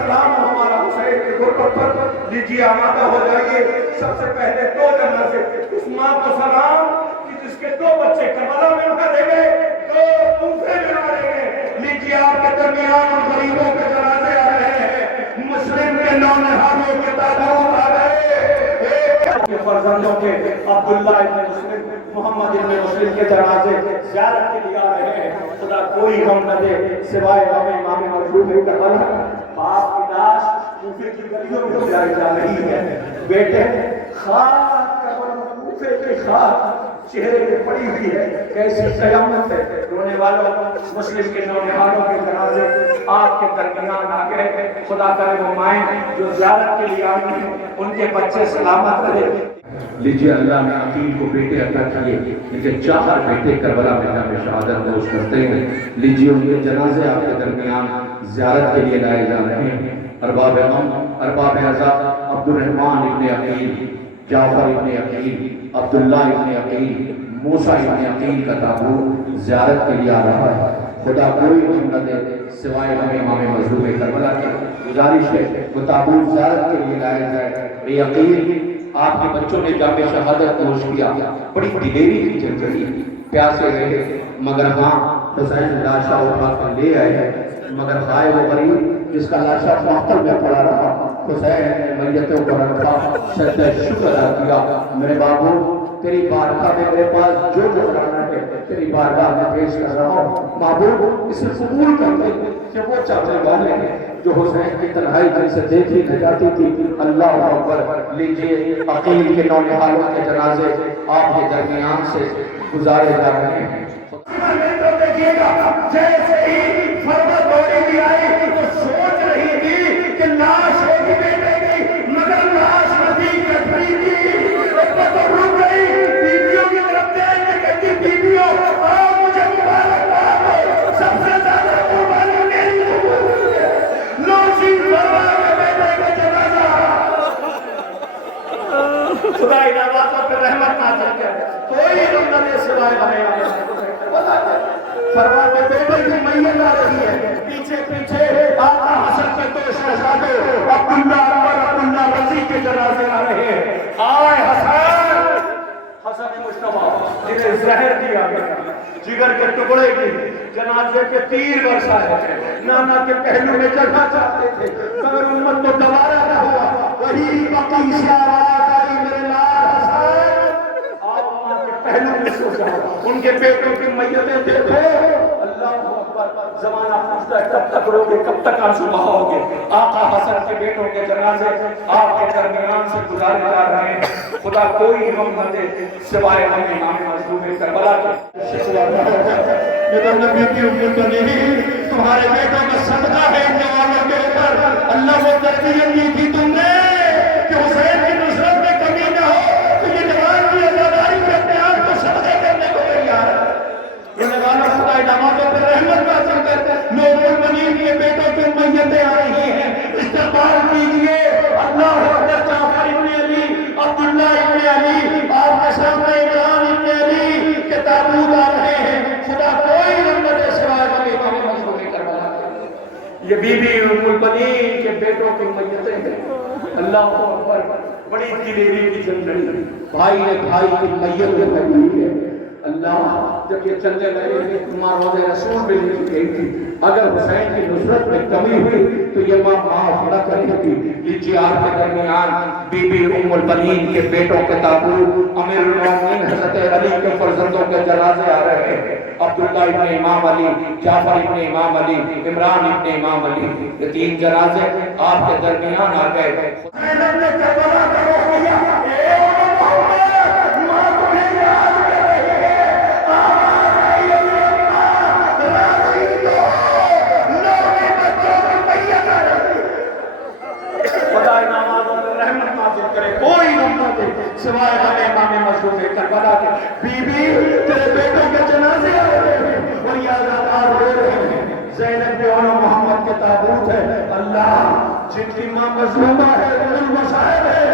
سلام ہو ہمارا حسین کی غربت پر، لیجیے آمادہ ہو جائیے۔ سب سے پہلے دو جنازے، اس ماں کو سلام کہ جس کے دو بچے کربلا میں مارے گئے، دو کوفے میں مارے گئے۔ لیجیے آپ کے درمیان ان غریبوں کے جنازے آ رہے ہیں، مسلم کے نونہانوں کے تابوت آ رہے ہیں۔ فرزندوں کے عبداللہ ابن مسلم، محمد ابن مسلم کے جنازے زیارت کے لیے آ رہے ہیں۔ خدا کوئی غم نہ دے سوائے غم امام مظلوم کربلا۔ باپ کی لاش کوفے کی گلیوں میں جلائی جا رہی ہے، بیٹے خاک کوفے کی خاک چہرے پہ پڑی ہوئی ہے، کیسی قیامت ہے۔ رونے والوں، مسلم کے نونہانوں کے جنازے آپ کے درمیان آ گئے۔ خدا کرے وہ مائیں جو زیارت کے لیے آئی ہیں ان کے بچے سلامت رہے۔ لیجیے اللہ نے عقیل کو بیٹے عطا کیے، لیکن 4 بیٹے کربلا میدان میں شہادت نوش کرتے ہیں۔ لیجیے ان کے جنازے آپ کے درمیان زیارت کے لیے لائے جا رہے ہیں۔ ارباب غم، ارباب عزا، عبد الرحمن ابن عقیل، جعفر ابن عقیل، عبداللہ ابن عقیل، موسیٰ ابن عقیل کا تابوت زیارت کے لیے آ رہا ہے۔ خدا کوئی غم نہ دے سوائے امام مظلوم کربلا کی۔ گزارش ہے وہ تابوت زیارت کے لیے لایا جائے۔ اے عقیل، آپ کے بچوں نے جامع شہادت نوش کیا، بڑی دلیری کی جنگلی، پیاسے رہے، مگر ہاں حسین لاشا اٹھا کر لے آئے ہیں۔ مگر خائے وہ غریب جس کا لاشا محفل میں پڑا رہا، حسین نے میتوں کو رکھا، سجدہ شکر ادا کیا۔ میرے بابو، تیری بارگاہ میں میرے پاس جو لانا ہے تیری بارگاہ میں پیش کر رہا ہوں۔ محبوب اسے قبول کر دے کہ وہ چاہنے والے ہیں جو حسین کی تنہائی جیسے دیکھی نہ جاتی تھی۔ اللہ اکبر۔ لیجیے عقیل کے نونہانوں کے جنازے آپ کے درمیان سے گزارے جا رہے ہیں۔ دیکھیے گا جیسے ہی فرمت دوڑی بھی آئی تو سوچ رہی تھی کہ لاش ہوگی بیٹے گئی، مگر لاش نہیں کٹری تھی، تو رک گئی۔ بیویوں کی طرف دیکھ کے کہتی بیویوں آؤ مجھے مبارکباد ہو، سب سے زیادہ قربانی میری لو سی فرما کے بیٹے کا جنازہ۔ خدا انعامات پہ رحمت نازل کرے، کوئی غم نہ دے سوائے ہمیں۔ فرما کے بیٹے کی میت آ رہی ہے، پیچھے پیچھے آقا حسن کے دو شہزادے عبداللہ اور عبداللہ رضی کے جنازے آ رہے ہیں۔ آئے حسن، حسن مجتبیٰ جنہیں زہر دیا گیا، جگر کے ٹکڑے کی جنازے کے تیر برسائے تھے، نانا کے پہلو میں چڑھنا چاہتے تھے مگر امت کو دوبارہ نہ ہوا۔ وہی بقی سے آواز آئی میرے لال حسن، آپ ماں کے پہلو میں سو جاؤ، ان کے بیٹوں کی میتیں دیکھو۔ اللہ اکبر۔ زمانہ پوچھتا ہے کب تک رو گے، کب تک آنسو بہاؤ گے؟ آقا حسن کے بیٹوں کے جنازے آپ کے درمیان سے گزارے جا رہے ہیں۔ خدا کوئی غم نہ دے سوائے ہمیں امام مظلوم کربلا کے۔ یہ تو نبی کی امت نہیں، تمہارے بیٹوں کا صدقہ ہے ان جوانوں کے اوپر۔ اللہ وہ تربیت دی تھی تم نے کہ حسین کی نصرت میں کمی نہ ہو، تو یہ جوان کی آزاداری کے اپنے آپ کو صدقے کرنے کو تیار ہے۔ خدا انعاماتوں پر رحمت نازل کر، نور المنین کے بیٹوں کی میتیں آ رہی ہیں، استقبال کیجیے۔ اللہ اکبر۔ جعفر ابن علی، عبداللہ ابن علی، آپ کے سامنے عمران ابن علی کے تابوت آ رہے ہیں۔ خدا کوئی غم نہ دے سوائے امام مظلوم کربلا۔ یہ بی بی ام البنین کے بیٹوں کی میتیں ہیں۔ اللہ اکبر۔ بڑی دلیری کی زندگی، بھائی نے بھائی کی میت لگائی ہے۔ اللہ جب یہ چلنے لگے ماں روزے رسول بھی لکھ گئی تھی اگر حسین کی نصرت میں کمی ہوئی تو یہ ماں معاف نہ کرے گی۔ لیجیے آپ کے درمیان بی بی ام البنین کے بیٹوں کے تابوت امیر المومنین حضرت علی کے فرزندوں کے جنازے آ رہے ہیں۔ عبداللہ ابن امام علی، جعفر ابن امام علی، عمران ابن امام علی، یہ 3 جنازے آپ کے درمیان آ گئے۔ کوئی غم نہ دے سوائے ہمیں امام مظلوم کربلا کے۔ بی بی تیرے بیٹوں کے جنازے آ رہے ہیں اور یہ آزادار رو رہے ہیں۔ زینب بن محمد کے تابوت ہے۔ اللہ جن کی ماں مظلومہ ہے، المصائب ہے،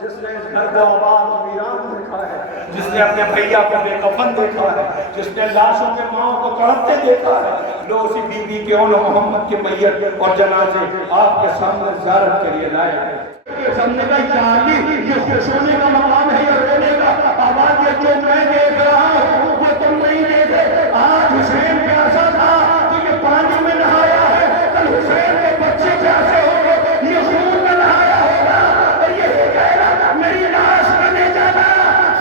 جس نے اس گھر کو آباد و ویران دیکھا ہے، جس نے اپنے بھیا کو بے کفن دیکھا ہے، جس نے لاشوں کے ماؤں کو تڑپتے دیکھا ہے، لو اسی بی بی کے اول محمد کے میت اور جنازے آپ کے سامنے زیارت کے لیے لائے ہیں۔ سامنے کا یہ خوش ہونے کا مقام ہے یا رونے کا؟ آواز یہ جو میں دیکھ رہا ہوں وہ تم نہیں دیکھے۔ آج حسین پیاسا تھا تو یہ پانی میں نہایا ہے، کل حسین کے بچے پیاسے ہوں گے یہ خون میں نہایا ہوگا، اور یہ کہہ رہا میری لاش میں نہیں جانا،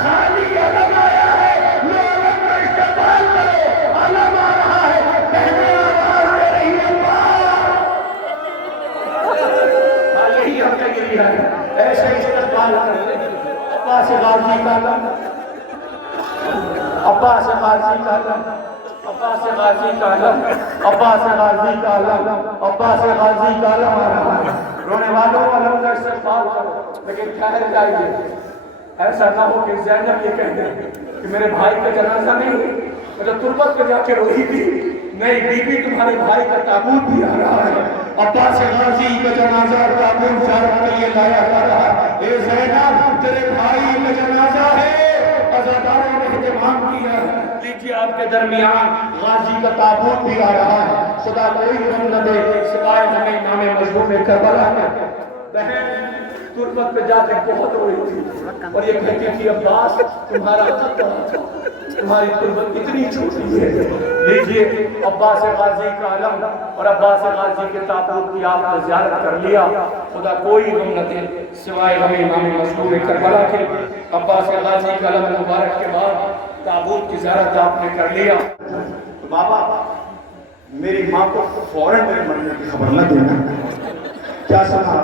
خالی علم آیا ہے، لو علم کا استقبال کرو، علم آ رہا ہے، بہنیں آواز دے رہی ہے یہی ہم نے گری ہے، ایسے استقبال کرتے عباس غازی کا علم، عباس غازی کا علم، عباس غازی کا علم، عباس غازی کا علم، عباس غازی کا علم آ رہا ہے۔ رونے والوں علم کا استقبال کرو، لیکن ٹھہر جائیے، ایسا نہ ہو کہ زینب یہ کہہ دے کہ میرے بھائی کا جنازہ نہیں، مجھے تربت پہ جا کے روئی تھی، نہیں بی بی تمہارے بھائی کا تابوت بھی آ رہا ہے، عباس غازی کا جنازہ تابوت زیارت کے لیے لایا جا رہا ہے۔ اے زینب تیرے بھائی کا جنازہ ہے، عزاداروں نے اہتمام کیا، لیجیے آپ کے درمیان غازی کا تابوت بھی آ رہا ہے، خدا کوئی غم نہ دے سوائے ہمیں امام مظلوم کربلا کا۔ بہن تربت پہ جا کے بہت روئی تھی اور یہ کہتی تھی عباس تمہارا خط تھا، تمہاری تربت اتنی چھوٹی ہے، لیجیے عباس غازی کا علم اور عباس غازی کے تابوت کی آپ نے زیارت کر لیا، خدا کوئی غم نہ دے سوائے ہمیں امام مظلوم کربلا کے۔ عباس غازی کا علم مبارک کے بعد تابوت کی زیارت آپ نے کر لیا، تو بابا میری ماں کو فوراً میرے مرنے کی خبر نہ دینا، کیا سنا؟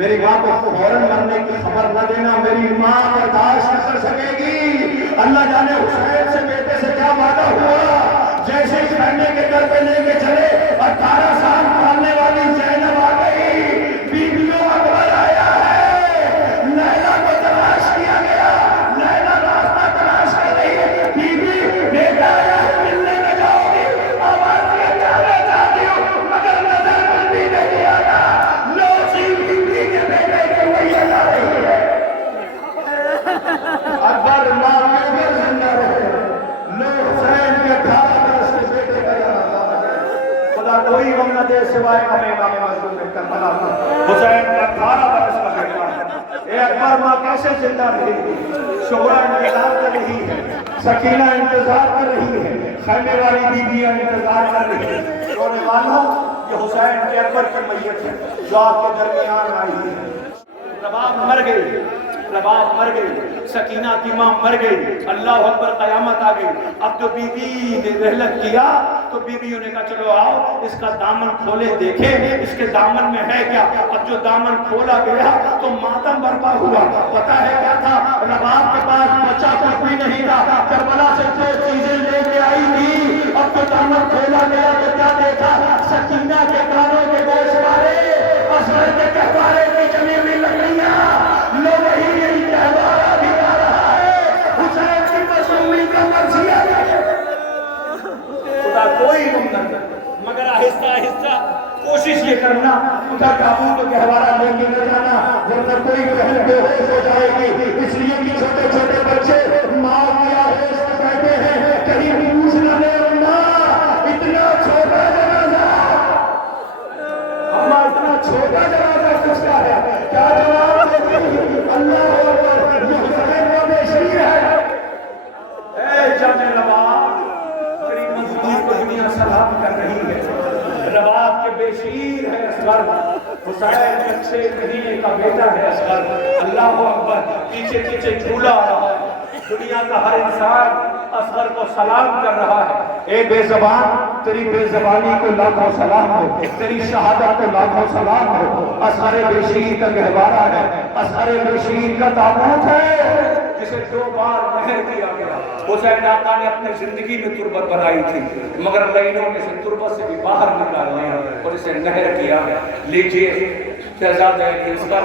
میری ماں کو فوراً مرنے کی خبر نہ دینا، میری ماں برداشت نہ کر سکے گی۔ اللہ جانے حسین سے بیٹے سے کیا وعدہ ہوا، جیسے ہی خیمے کے گھر پہ لے کے چلے 18 سال پالنے والی زینب آ گئی، بیویوں اکبر آیا ہے، لیلا کو تلاش کیا گیا، لیلا راستہ تلاش کر رہی ہے، بیوی بیٹا آیا ہے ملنے میں جاؤ گی، آواز یہ جانا چاہتی ہوں مگر نظر میں بھی نہیں آتا، لو سی بیوی کے بیٹے کے وہی آ رہی ہے۔ اکبر ماں اکبر زندہ رہے، لو حسین کے 18 برس کے بیٹے کا جنازہ ہے، خدا کوئی غم نہ دے سوائے ہمیں امام مظلوم کربلا کا۔ حسین کا 18 برس کا بیٹا ہے، اے اکبر ماں کیسے زندہ رہی؟ شعرا انتظار کر رہی ہے، سکینہ انتظار کر رہی ہے، خیمے والی بیویاں انتظار کر رہی ہے، رونے والوں یہ حسین کے اکبر کی میت ہے جو آپ کے درمیان آئی ہے۔ رباب مر گئی، رباب مر گئی، سکینہ کی ماں مر گئی، اللہ اکبر قیامت آ گئی۔ اب جو بی بی نے رحلت کیا تو بی بیوں نے کہا چلو آؤ اس کا دامن کھولے دیکھیں اس کے دامن میں ہے کیا۔ اب جو دامن کھولا گیا تو ماتم برپا ہوا، پتہ ہے کیا تھا؟ رباب کے پاس بچہ کچھ بھی نہیں تھا، کربلا سے جو چیزیں لے کے آئی تھی، اب جو دامن کھولا گیا تو کیا دیکھا؟ سکینہ کے کانوں کے گوشت والے، اصغر کے کہوارے کی جمی ہوئی لکڑیاں، لو وہی یہی کہوارہ بھی آ رہا ہے، حسین کی مظلومی کا مرثیہ ہے۔ خدا کوئی غم نہ دے مگر آہستہ آہستہ کوشش یہ کرنا ادھر کابل کو گہوارہ لے کے نہ جانا ورنہ کوئی بہن بے ہوش ہو جائے گی، اس لیے کہ چھوٹے چھوٹے بچے ماں کی آہش میں کہتے ہیں کہیں پوچھ نہ لے ماں اتنا چھوٹا جنازہ، اماں اتنا چھوٹا جنازہ کس کا ہے، کیا جواب دے اللہ اکبر، یہ حسین و بشیر ہے۔ اے جامع رباب تیری مظلوم کو دنیا سلام کر رہی ہے، رباب کے بشیر ہے اصغر، حسین 6 مہینے کا بیٹا ہے اصغر، اللہ اکبر، پیچھے پیچھے جھولا آ رہا ہے، دنیا کا ہر انسان اصغر کو سلام کر رہا ہے۔ اے بے زبان تیری بے زبانی کو لاکھوں سلام ہو، تیری شہادت کو لاکھوں سلام ہو، اصغر بشیر کا گہوارہ ہے، اصغر بشیر کا تابوت ہے جسے 2 بار مہر کیا گیا۔ حسین آقا نے اپنی زندگی میں تربت بنائی تھی مگر لینوں میں سے تربت سے بھی باہر نکال لیا اور اسے نہر کیا۔ لیجئے شہزادہ علی اصغر،